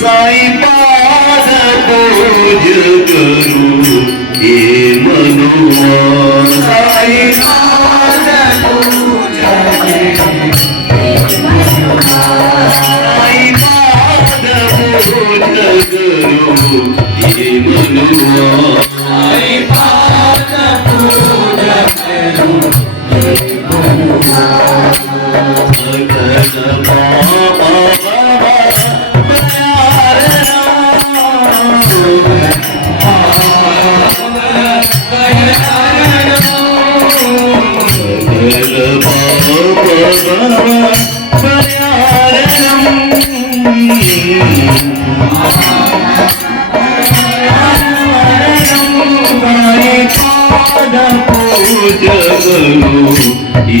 साई पाद पूज करू हे मनोहर साई पाद पूज साई पाद पूज करू పూజలు ఈ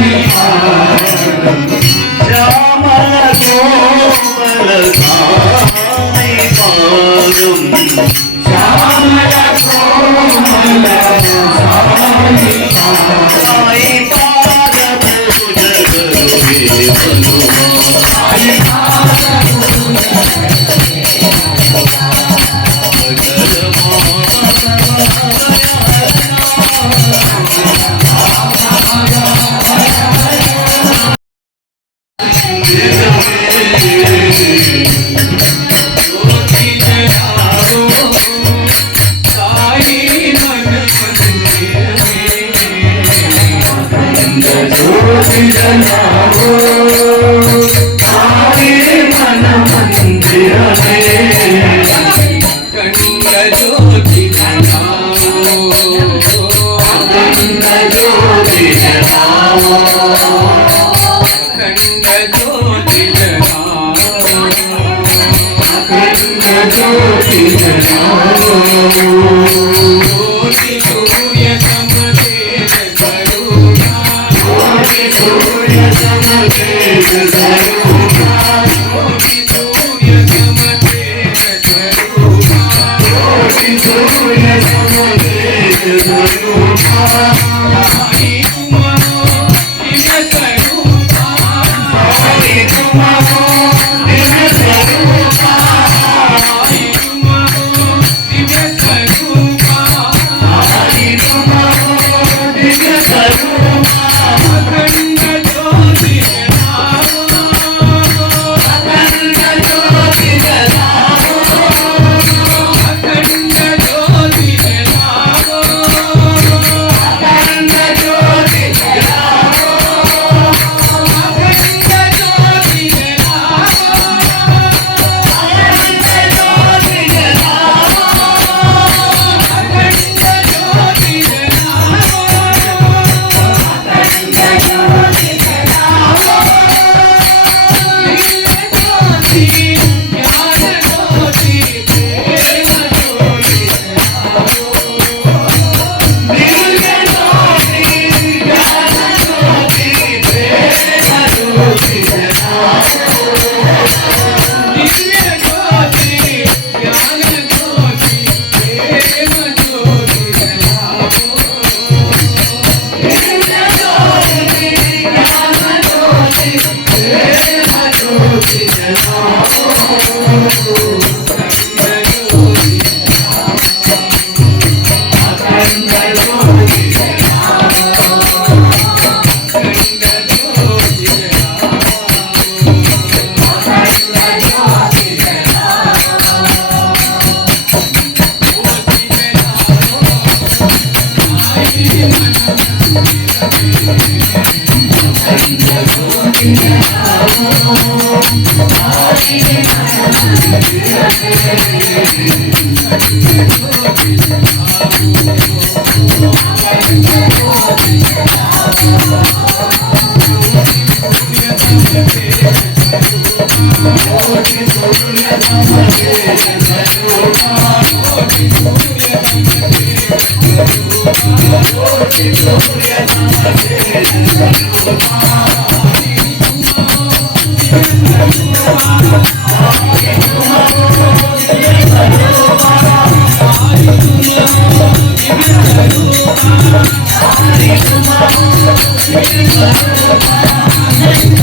సాయి మందిరమే. Oh,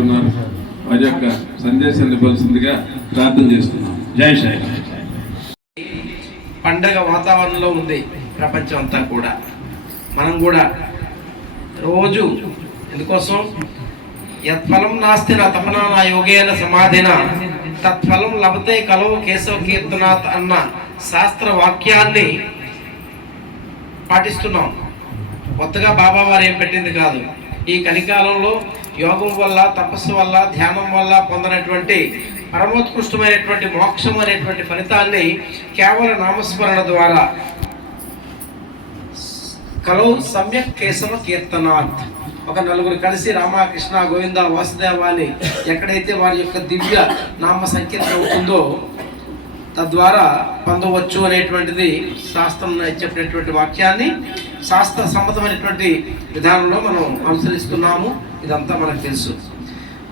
ఉన్నారు వారి యొక్క సందేశాన్ని ఇవ్వాల్సిందిగా ప్రార్థన చేస్తున్నాం. జై సాయి. పండగ వాతావరణంలో ఉంది ప్రపంచం అంతా కూడా. మనం కూడా రోజు ఎందుకోసం? యత్ఫలం నాస్తి నా తపన నా యోగేన సమాధిన. తత్ఫలం లభతే కలవు కేశవ కీర్తనాథ్ అన్న శాస్త్ర వాక్యాన్ని పాటిస్తున్నాం. కొత్తగా బాబా వారు ఏం పెట్టింది కాదు. ఈ కలికాలంలో యోగం వల్ల తపస్సు వల్ల ధ్యానం వల్ల పొందినటువంటి పరమోత్కృష్టమైనటువంటి మోక్షం అనేటువంటి ఫలితాన్ని కేవల నామస్మరణ ద్వారా కలౌ సమ్యక్ కేశవ కీర్తనాథ్ ఒక నలుగురు కలిసి రామకృష్ణ గోవింద వాసుదేవ అని ఎక్కడైతే వారి యొక్క దివ్య నామ సంకీర్తన అవుతుందో తద్వారా పొందవచ్చు అనేటువంటిది శాస్త్రం చెప్పినటువంటి వాక్యాన్ని శాస్త్ర సంబంధమైనటువంటి విధానంలో మనం అనుసరిస్తున్నాము. ఇదంతా మనకు తెలుసు.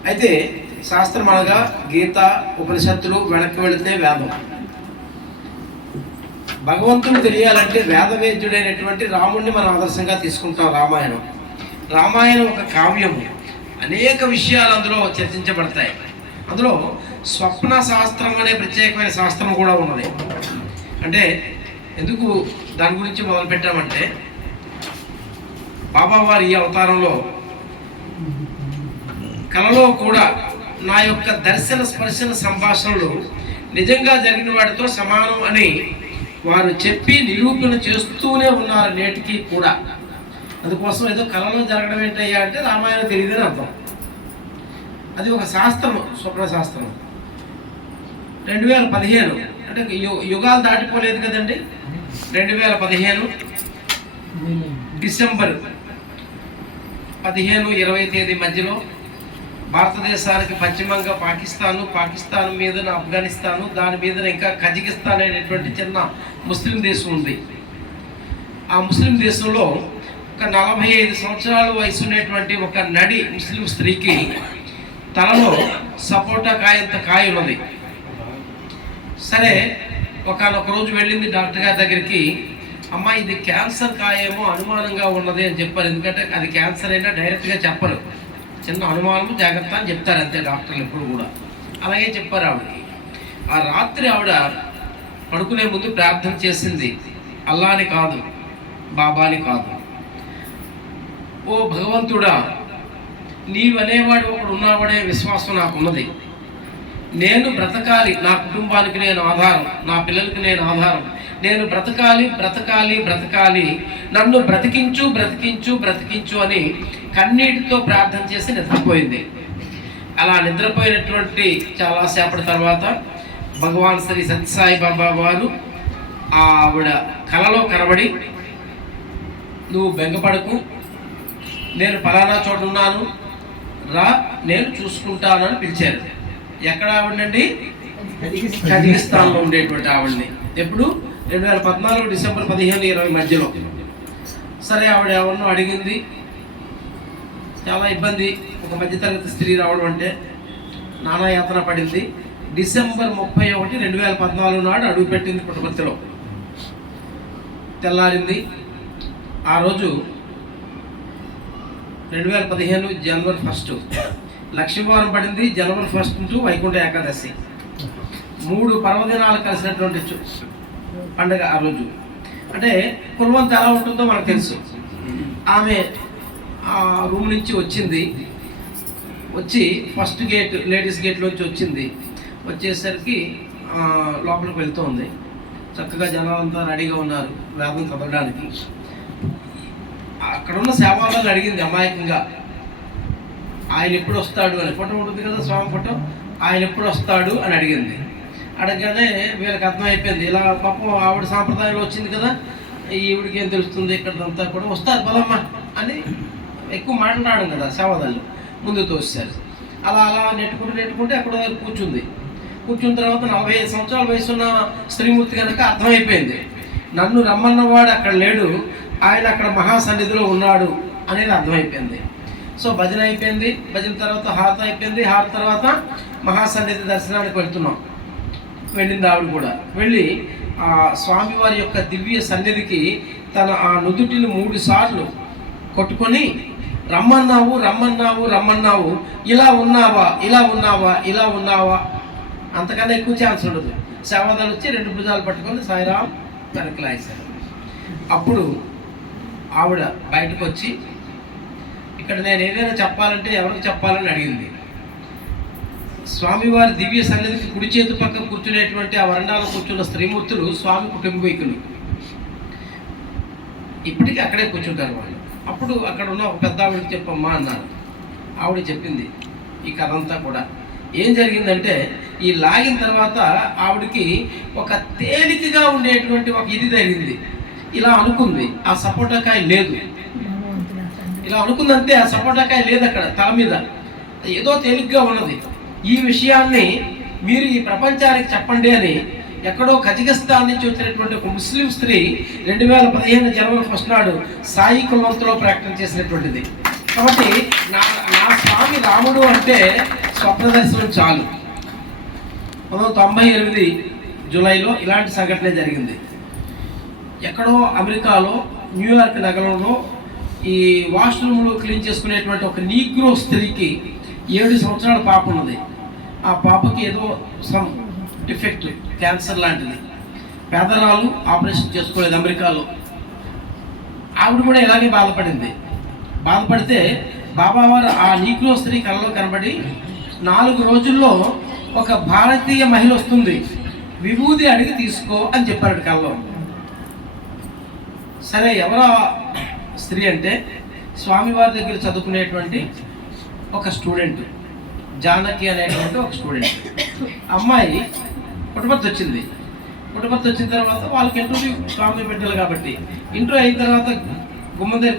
అయితే శాస్త్రం అనగా గీత ఉపనిషత్తులు వెనక్కి వెళితే వేదం. భగవంతుడు తెలియాలంటే వేదవేద్యుడైనటువంటి రాముణ్ణి మనం ఆదర్శంగా తీసుకుంటాం రామాయణం. రామాయణం ఒక కావ్యము. అనేక విషయాలు అందులో చర్చించబడతాయి. అందులో స్వప్న శాస్త్రం అనే ప్రత్యేకమైన శాస్త్రం కూడా ఉన్నది. అంటే ఎందుకు దాని గురించి మొదలు పెట్టామంటే బాబావారి ఈ అవతారంలో కలలో కూడా నా యొక్క దర్శన స్పర్శన సంభాషణలు నిజంగా జరిగిన వాటితో సమానం అని వారు చెప్పి నిరూపణ చేస్తూనే ఉన్నారు నేటికి కూడా. అందుకోసం ఏదో కళలో జరగడం ఏంటయ్యా అంటే రామాయణం తెలియదని అర్థం. అది ఒక శాస్త్రం స్వప్న శాస్త్రం రెండు వేల పదిహేను అంటే యుగాలు దాటిపోలేదు కదండి? రెండు వేల పదిహేను డిసెంబర్ పదిహేను ఇరవై తేదీ మధ్యలో భారతదేశానికి పశ్చిమంగా పాకిస్తాను పాకిస్తాన్ మీద ఆఫ్ఘనిస్తాను దాని మీద ఇంకా కజకిస్తాన్ అనేటువంటి చిన్న ముస్లిం దేశం ఉంది. ఆ ముస్లిం దేశంలో ఒక నలభై ఐదు సంవత్సరాల వయసు ఉన్నటువంటి ఒక నడి ముస్లిం స్త్రీకి తలలో సపోటా కాయంత కాయ ఉన్నది. సరే ఒకనొక రోజు వెళ్ళింది డాక్టర్ గారి దగ్గరికి. అమ్మ ఇది క్యాన్సర్ కాయేమో అనుమానంగా ఉన్నది అని చెప్పారు. ఎందుకంటే అది క్యాన్సర్ అయినా డైరెక్ట్గా చెప్పరు. చిన్న అనుమానం జాగ్రత్త అని చెప్తారు అంతే డాక్టర్లు ఎప్పుడు కూడా. అలాగే చెప్పారు ఆవిడకి. ఆ రాత్రి ఆవిడ పడుకునే ముందు ప్రార్థన చేసింది. అల్లాని కాదు బాబాని కాదు. ఓ భగవంతుడా నీవు అనేవాడు ఒకడు ఉన్నావాడే విశ్వాసం నాకు ఉన్నది నేను బ్రతకాలి నా కుటుంబానికి నేను ఆధారం నా పిల్లలకి నేను ఆధారం. నేను బ్రతకాలి బ్రతకాలి బ్రతకాలి. నన్ను బ్రతికించు బ్రతికించు బ్రతికించు అని కన్నీటితో ప్రార్థన చేసి నిద్రపోయింది. అలా నిద్రపోయినటువంటి చాలాసేపటి తర్వాత భగవాన్ శ్రీ సత్యసాయి బాబా వారు ఆవిడ కలలో కనబడి నువ్వు బెంగపడకు. నేను పలానా చోట ఉన్నాను. రా నేను చూసుకుంటానని పిలిచారు. ఎక్కడ ఆవిడండి? కజకిస్తాన్లో ఉండేటువంటి ఆవిడని. ఎప్పుడు? రెండు వేల పద్నాలుగు డిసెంబర్ పదిహేను ఇరవై మధ్యలో. సరే ఆవిడ ఎవరినో అడిగింది. చాలా ఇబ్బంది. ఒక మధ్యతరగతి స్త్రీ రావడం అంటే నానా యాతన పడింది. డిసెంబర్ ముప్పై ఒకటి రెండు వేల పద్నాలుగు నాడు అడుగుపెట్టింది పుట్టపర్తిలో తెల్లారింది. ఆ రోజు రెండు వేల పదిహేను జనవరి ఫస్ట్. లక్ష్మీవారం పడింది. జనవరి ఫస్ట్ టు వైకుంఠ ఏకాదశి. మూడు పర్వదినాలు కలిసినటువంటి పండగ ఆ రోజు. అంటే కులవంత ఎలా ఉంటుందో మనకు తెలుసు. ఆమె ఆ రూమ్ నుంచి వచ్చింది. వచ్చి ఫస్ట్ గేట్ లేడీస్ గేట్లోంచి వచ్చింది. వచ్చేసరికి లోపలికి వెళ్తుంది. చక్కగా జనాలంతా రెడీగా ఉన్నారు వేదం కదలడానికి. అక్కడ ఉన్న సేవాలను అడిగింది అమాయకంగా. ఆయన ఎప్పుడు వస్తాడు? అని. ఫోటో ఉంటుంది కదా స్వామి ఫోటో? ఆయన ఎప్పుడు వస్తాడు? అని అడిగింది. అడగగానే వీళ్ళకి అర్థమైపోయింది. ఇలా పాపం ఆవిడ సాంప్రదాయంలో వచ్చింది కదా ఈవిడికి ఏం తెలుస్తుంది ఇక్కడంతా కూడా. వస్తారు పదమ్మా అని ఎక్కువ మాట్లాడడం కదా సేవాదాలు ముందు తోసారు అలా అలా నెట్టుకుంటూ నెట్టుకుంటే అక్కడ కూర్చుంది. కూర్చున్న తర్వాత నలభై ఐదు సంవత్సరాల వయసున్న శ్రీమూర్తి కనుక అర్థమైపోయింది. నన్ను రమ్మన్నవాడు అక్కడ లేడు. ఆయన అక్కడ మహాసన్నిధిలో ఉన్నాడు అనేది అర్థమైపోయింది. సో భజన అయిపోయింది. భజన తర్వాత హారత అయిపోయింది. హారత తర్వాత మహాసన్నిధి దర్శనానికి వెళ్తున్నాం. వెళ్ళింది ఆవిడ కూడా. వెళ్ళి ఆ స్వామివారి యొక్క దివ్య సన్నిధికి తన ఆ నుదుటిని మూడు సార్లు కొట్టుకొని రమ్మన్నావు రమ్మన్నావు రమ్మన్నావు ఇలా ఉన్నావా ఇలా ఉన్నావా ఇలా ఉన్నావా? అంతకన్నా ఎక్కువ ఛాన్స్ ఉండదు. సేవదాలు వచ్చి రెండు భుజాలు పట్టుకొని సాయిరామ్ వెనక్కి అప్పుడు ఆవిడ బయటకు వచ్చి ఇక్కడ నేను ఏదైనా చెప్పాలంటే ఎవరికి చెప్పాలని అడిగింది? స్వామివారి దివ్య సన్నిధికి కుడి చేతి పక్కన కూర్చునేటువంటి ఆ వరండాలో కూర్చున్న స్త్రీమూర్తులు స్వామి కుటుంబీకులు ఇప్పటికీ అక్కడే కూర్చుంటారు వాళ్ళు. అప్పుడు అక్కడ ఉన్న ఒక పెద్ద ఆవిడకి చెప్పమ్మా అన్నారు. ఆవిడ చెప్పింది ఈ కథ అంతా కూడా. ఏం జరిగిందంటే ఈ లాగిన తర్వాత ఆవిడకి ఒక తేలికగా ఉండేటువంటి ఒక ఇది జరిగింది. ఇలా అనుకుంది ఆ సపోటాకాయ లేదు. ఇలా అనుకుందంటే ఆ సపోటాకాయ లేదు అక్కడ తల మీద. ఏదో తేలిగ్గా ఉన్నది. ఈ విషయాన్ని మీరు ఈ ప్రపంచానికి చెప్పండి అని ఎక్కడో కజకిస్తాన్ నుంచి వచ్చినటువంటి ఒక ముస్లిం స్త్రీ రెండు వేల పదిహేను జనవరి ఫస్ట్ నాడు సాయి కులవంతులో ప్రకటన చేసినటువంటిది. కాబట్టి నా నా స్వామి రాముడు అంటే స్వప్న దర్శనం చాలు. పంతొమ్మిది తొంభై ఎనిమిది జూలైలో ఇలాంటి సంఘటన జరిగింది. ఎక్కడో అమెరికాలో న్యూయార్క్ నగరంలో ఈ వాష్రూమ్లో క్లీన్ చేసుకునేటువంటి ఒక నీగ్రో స్త్రీకి ఏడు సంవత్సరాల పాప ఉన్నది. ఆ పాపకి ఏదో సమ్ డిఫెక్ట్ క్యాన్సర్ లాంటిది. పేదరాలు ఆపరేషన్ చేసుకోలేదు అమెరికాలో. ఆవిడ కూడా ఇలాగే బాధపడింది. బాధపడితే బాబావారు ఆ నీగ్రో స్త్రీ కళ్ళలో కనబడి నాలుగు రోజుల్లో ఒక భారతీయ మహిళ వస్తుంది. విభూది అడిగి తీసుకో అని చెప్పారు కళ్ళలో. సరే ఎవరా స్త్రీ అంటే స్వామివారి దగ్గర చదువుకునేటువంటి ఒక స్టూడెంట్. జానకి అనేటువంటి ఒక స్టూడెంట్ అమ్మాయి పుట్టపర్తి వచ్చింది. పుట్టపర్తి వచ్చిన తర్వాత వాళ్ళకి ఇంటర్వ్యూ స్వామి పెట్టాలి కాబట్టి ఇంటర్వ్యూ అయిన తర్వాత గుమ్మ దగ్గర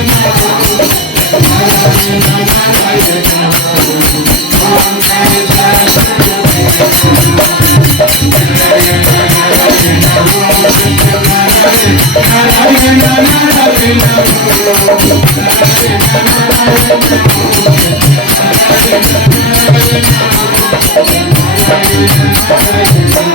స్వామి शांति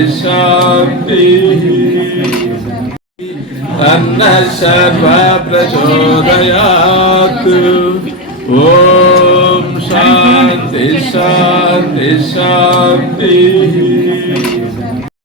शान्ति शान्तिः तन्नः सर्वा प्रचोदयात् ॐ शान्ति शान्ति शान्तिः